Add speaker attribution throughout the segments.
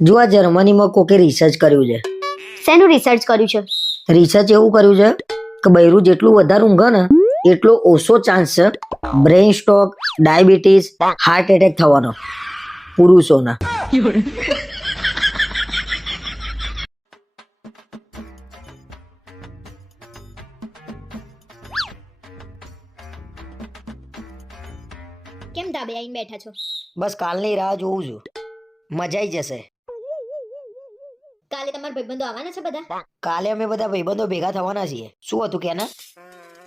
Speaker 1: જો આ જર્મનીમાં કોકે રિસર્ચ કર્યું છે?
Speaker 2: શેનું રિસર્ચ કર્યું છે?
Speaker 1: રિસર્ચ એવું કર્યું છે કે બૈરું જેટલું વધારે ઊંઘે ને એટલો ઓછો ચાન્સ છે brain stroke diabetes heart attack થવાનો. પુરુષોના.
Speaker 2: કેમ ધાબે આવીને બેઠા છો?
Speaker 1: બસ કાલની રાહ જોઉં છું. મજા આવી જશે.
Speaker 2: કાલે તમારા ભાઈબંધો આવવાના છે બધા?
Speaker 1: કાલે અમે બધા ભાઈબંધો ભેગા થવાના છીએ. શું હતું કે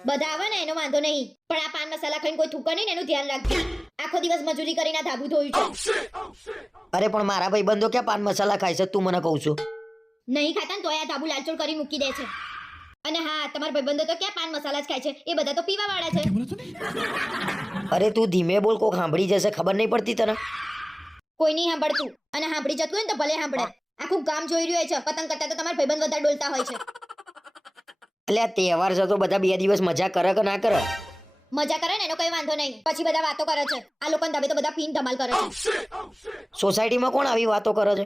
Speaker 2: બધા આવે ને એનો વાંધો નહીં. પણ આ પાન મસાલા ખાઈને કોઈ થૂકે નહીં ને એનું ધ્યાન રાખજો. આખો દિવસ મજૂરી કરીને ધાબુ ધોયું છે.
Speaker 1: અરે પણ મારા ભાઈબંધો ક્યાં પાન મસાલા ખાય છે? તું મને કહું છું.
Speaker 2: નહીં ખાતા ને તોય આ ધાબુ લાલચોળ કરી મૂકી દે છે. અને હા તમારા ભાઈબંધો તો ક્યાં પાન મસાલા જ ખાય છે? એ બધા તો પીવા વાળા છે.
Speaker 1: અરે તું ધીમે બોલ કોક સાંભળી જશે ખબર નહીં પડતી તને?
Speaker 2: કોઈ નહીં સાંભળતું. અને સાંભળી જતું હોય ને તો ભલે સાંભળે. આખું ગામ જોઈ રહ્યું છે. પતંગ કરતા તો તમારા ભાઈબંધ વધારે ડોલતા હોય છે.
Speaker 1: એટલે તહેવાર છે તો બધા બે દિવસ મજા કરે કે ના કરે?
Speaker 2: મજા કરે ને એનો કઈ વાંધો નહીં. પછી બધા વાતો કરે છે. આ લોકો ધાબે તો બધા પીન ધમાલ કરે છે.
Speaker 1: સોસાયટીમાં કોણ આવી વાતો કરે છે?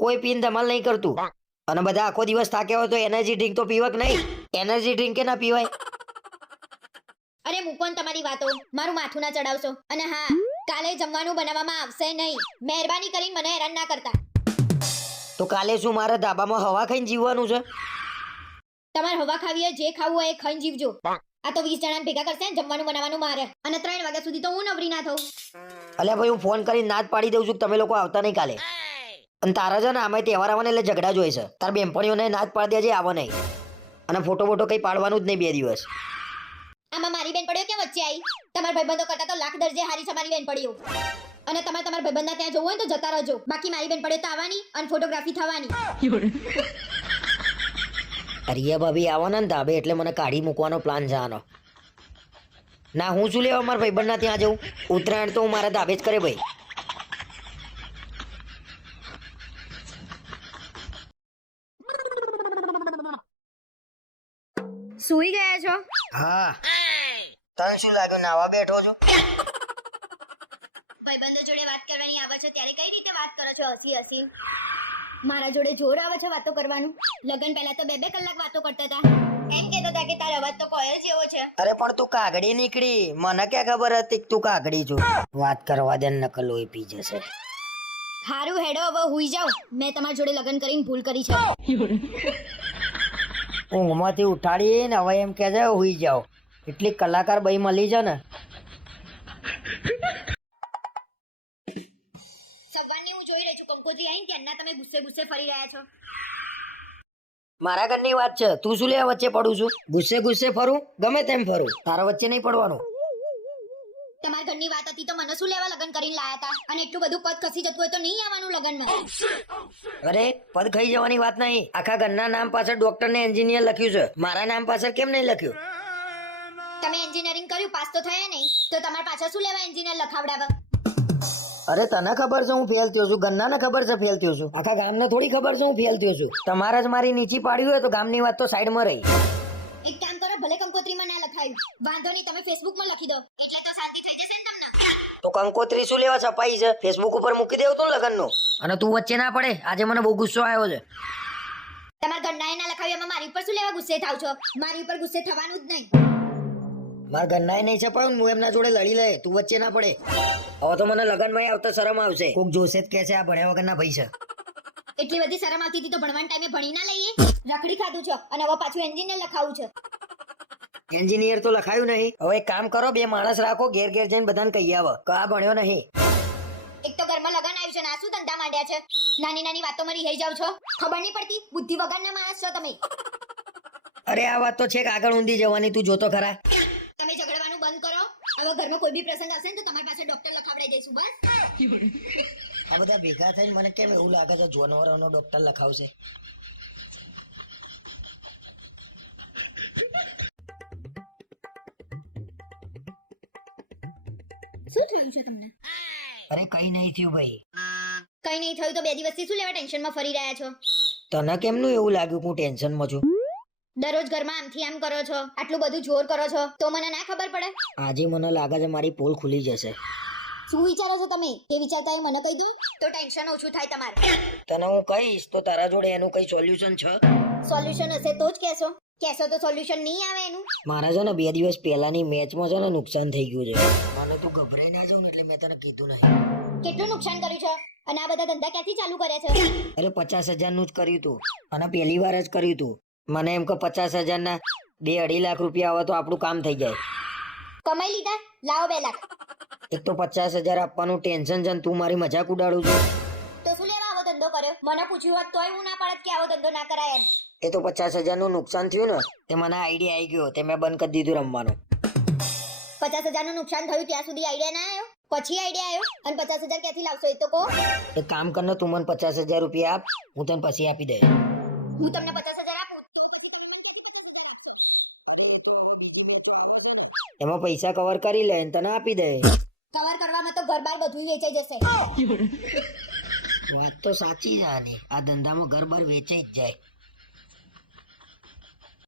Speaker 1: કોઈ પીન ધમાલ નહીં કરતું. અને બધા આખો દિવસ થાક્યા હોય તો એનર્જી ડ્રિંક તો પીવક નહીં. એનર્જી ડ્રિંક કે ના પીવાય?
Speaker 2: અરે મૂકો ને તમારી વાતો. મારું માથું ના ચડાવશો. અને હા કાલે જમવાનું બનાવવામાં આવશે નહીં. મહેરબાની કરીને મને હેરાન ના કરતા.
Speaker 1: તો કાલે શું મારા ધાબામાં હવા ખાઈને જીવવાનું છે?
Speaker 2: તમારે હવા ખાવી હોય જે ખાવું હોય એ ખાઈને જીવજો. આ તો વીસ જણાને ભેગા કરશે ને જમવાનું બનાવવાનું મારે. અને ત્રણ વાગ્યા સુધી તો હું નવરી ના થઉં.
Speaker 1: અલ્યા ભાઈ હું ફોન કરીને ના જ પાડી દઉં છું કે તમે લોકો આવતા નહીં કાલે. અને તારા છે ને આમાં તહેવાર આવવાને એટલે ઝઘડા જોઈ છે. તાર બેનપણીઓને નાદ પાડી દેજે આવો નહીં. અને ફોટો ફોટો કઈ પાડવાનું જ નહીં બે દિવસ.
Speaker 2: આમાં મારી બેન ક્યાં વચ્ચે આવી તમારા ભાઈબંધો કરતા તો લાખ દરજે હારી છે મારી બેન પડ્યો અને તમારે તમારા ભાઈબંધના ત્યાં જવું હોય તો જતા રહેજો. બાકી મારી બેન પડે તો આવવાની અને ફોટોગ્રાફી થવાની.
Speaker 1: અરે ભાભી આવવાના ને ધાબે એટલે મને કાઢી મૂકવાનો પ્લાન છે આનો. ના હું શું લેવા મારા ભાઈબંધના ત્યાં જવું ઉત્તરાયણ તો હું મારા ધાબે જ કરે ભાઈ.
Speaker 2: સુઈ ગયા છો?
Speaker 1: હા. તને શું લાગ્યું નાવા બેઠો છો?
Speaker 2: ભાઈબંધો જોડે વાત કરવાની આવે છે ત્યારે કઈ રીતે વાત કરો છો હસી હસી? મારા જોડે જોર આવે છે વાતો કરવાનું. લગન પહેલા તો બે બે કલાક વાતો કરતા હતા. એમ કહેતા હતા કે તારો અવાજ તો કોયલ જેવો છે.
Speaker 1: અરે પણ તું કાગડી નીકળી. મને ક્યાં ખબર હતી કે તું કાગડી છો? વાત કરવા દે નકલ હોય પી જશે.
Speaker 2: હારું હેડો હવે હુઈ જાઓ મેં તમારા જોડે લગન કરીને ભૂલ કરી છે.
Speaker 1: ઊંઘમાંથી ઉઠાડી ને હવે એમ કહે છે હુઈ જાઓ. એટલી કલાકાર બઈ મળી છે ને.
Speaker 2: સવારની હું જોઈ રહી છું કંકોત્રી આવીને ત્યારના તમે ગુસ્સે ગુસ્સે ફરી રહ્યા છો.
Speaker 1: મારા ઘરની વાત છે તું શું લેવા વચ્ચે પડું છું? ગુસ્સે ગુસ્સે ફરું? ગમે તેમ ફરું. તારા વચ્ચે નહીં પડવાનું.
Speaker 2: તમારા ઘરની વાત હતી તો મને શું લેવા લગન કરીને લાયા હતા અને એટલું બધું પદ ખસી જતું હોય તો નહીં આવવાનું લગનમાં?
Speaker 1: અરે પદ ખાઈ જવાની વાત નહીં. આખા ઘરના નામ પાછળ ડોક્ટર ને એન્જિનિયર લખ્યું છે. મારા નામ પાછળ કેમ નહીં લખ્યું?
Speaker 2: તમે એન્જિનિયરિંગ કર્યું પાસ તો થયા નહીં. તો તમારે પાછા શું લેવા એન્જિનિયર લખાવડાવે
Speaker 1: અરે તને ખબર છે હું ફેલ થયો છું? ગન્નાને ખબર છે ફેલ થયો છું? આખા ગામને થોડી ખબર છે હું ફેલ થયો છું. તમારે જ મારી નીચી પાડી હોય તો ગામની વાત તો સાઈડમાં રહી.
Speaker 2: એક કામ કરો ભલે કંકોત્રીમાં ના લખાયું. વાંધો નહીં તમે ફેસબુકમાં લખી દો. એટલે તો શાંતિ થઈ જશે ને તમને.
Speaker 1: તો કંકોત્રી શું લેવા છપાઈ છે? ફેસબુક ઉપર મૂકી દેવું લગન લગનનું. અને તું વચ્ચે ના પડે. આજે મને બહુ ગુસ્સો આવ્યો છે.
Speaker 2: તમારા ઘરના ના લખાવ્યું એમાં મારી ઉપર શું લેવા ગુસ્સે થાવ છો? મારી ઉપર ગુસ્સે થવાનું જ નહીં.
Speaker 1: મારા ઘરના નહીં છપાયું હું એમના જોડે લડી લે તું વચ્ચે ના પડે. હવે તો મને લગનમાં આવતા શરમ આવશે. કોક જોશે જ કે છે આ ભણ્યા વગરના ભાઈ છે.
Speaker 2: એટલી બધી શરમ આવતી હતી તો ભણવાના ટાઈમે ભણી ના લઈએ? રખડી ખાધું છે અને હવે પાછું એન્જિનિયર લખાવું છે.
Speaker 1: એન્જિનિયર તો લખાયું નહીં. હવે એક કામ કરો બે માણસ રાખો ઘેર ઘેર જઈને બધાને કહી આવો કે આ ભણ્યો નહીં.
Speaker 2: એક તો ઘરમાં લગન આવ્યું છે ને આ શું ધંધા માંડ્યા છે? નાની નાની વાતો માં રહી જાવ છો. ખબર નહીં પડતી બુદ્ધિ વગરના માણસ છો તમે.
Speaker 1: અરે આ વાત તો છે કે આગળ ઊંધી જવાની તું જોતો ખરા.
Speaker 2: હવે ઘરમાં કોઈ બી પ્રસંગ આવશે ને તો તમારી પાસે ડોક્ટર લખાવડાઈ જઈશું બસ.
Speaker 1: આ બધા ભેગા થઈને મને કેમ એવું લાગે છે જાનવરોનો ડોક્ટર લખાવશે?
Speaker 2: શું થયું છે તમને?
Speaker 1: અરે કઈ નહીં થયું ભાઈ.
Speaker 2: કઈ નહીં થયું તો બે દિવસથી શું લેવા ટેન્શનમાં ફરી રહ્યા છો?
Speaker 1: તને કેમનું એવું લાગ્યું કે હું ટેન્શનમાં છું?
Speaker 2: દરરોજ ઘરમાં આમથી આમ કરો છો આટલું બધું જોર કરો છો તો મને ના ખબર પડે.
Speaker 1: આજે મને લાગે છે મારી પોલ ખુલી જશે.
Speaker 2: શું વિચારો છો તમે? એ વિચારતા મને કહી દો. તો ટેન્શન ઓછું થાય તમારે.
Speaker 1: તને હું કહીશ તો તારા જોડે એનું કઈ સોલ્યુશન છે?
Speaker 2: સોલ્યુશન હશે તો જ કહેશો. કહેશો તો સોલ્યુશન નહીં આવે એનું.
Speaker 1: મારા છે ને બે દિવસ પહેલાની મેચમાં છે ને નુકસાન થઈ ગયું છે. મને તું ગભરાઈ ના જાઉં એટલે મેં તને કીધું નહીં.
Speaker 2: કેટલું નુકસાન કર્યું છે? અને આ બધા ધંધા ક્યાંથી ચાલુ કર્યા છે?
Speaker 1: અરે પચાસ હજારનું જ કર્યું તું. અને પહેલી વાર જ કર્યું તું. મને એમ કે પચાસ હજારના બે અઢી લાખ રૂપિયા આવે તો આપણું કામ થઈ જાય.
Speaker 2: કમાઈ લીધા? લાવો બે લાખ.
Speaker 1: એક તો પચાસ હજાર આપવાનું ટેન્શન છે ને તું મારી મજાક ઉડાડું છું.
Speaker 2: તો શું લેવા આવો ધંધો કર્યો? મને પૂછ્યું હોત તોય હું ના પાડત કે આવો ધંધો ના કરાય એમ.
Speaker 1: એ તો પચાસ હજારનું નુકસાન થયું ને તે મને આઈડિયા આવી ગયો તે મેં બંધ કરી દીધું રમવાનું.
Speaker 2: પચાસ હજારનું નુકસાન થયું ત્યાં સુધી આઈડિયા ના આવ્યો પછી આઈડિયા આવ્યો અને પચાસ હજાર ક્યાંથી લાવશો એ તો કહો.
Speaker 1: એક કામ કરને તું મને પચાસ હજાર રૂપિયા આપ હું તને પછી આપી દઈશ.
Speaker 2: હું તમને પચાસ હજાર
Speaker 1: એમાં પૈસા કવર કરી લે ને તને આપી દે.
Speaker 2: કવર કરવામાં તો ઘર બાર બધું વેચાઈ જશે.
Speaker 1: વાત તો સાચી છે આની. આ ધંધામાં ઘર બાર વેચાઈ જ જાય.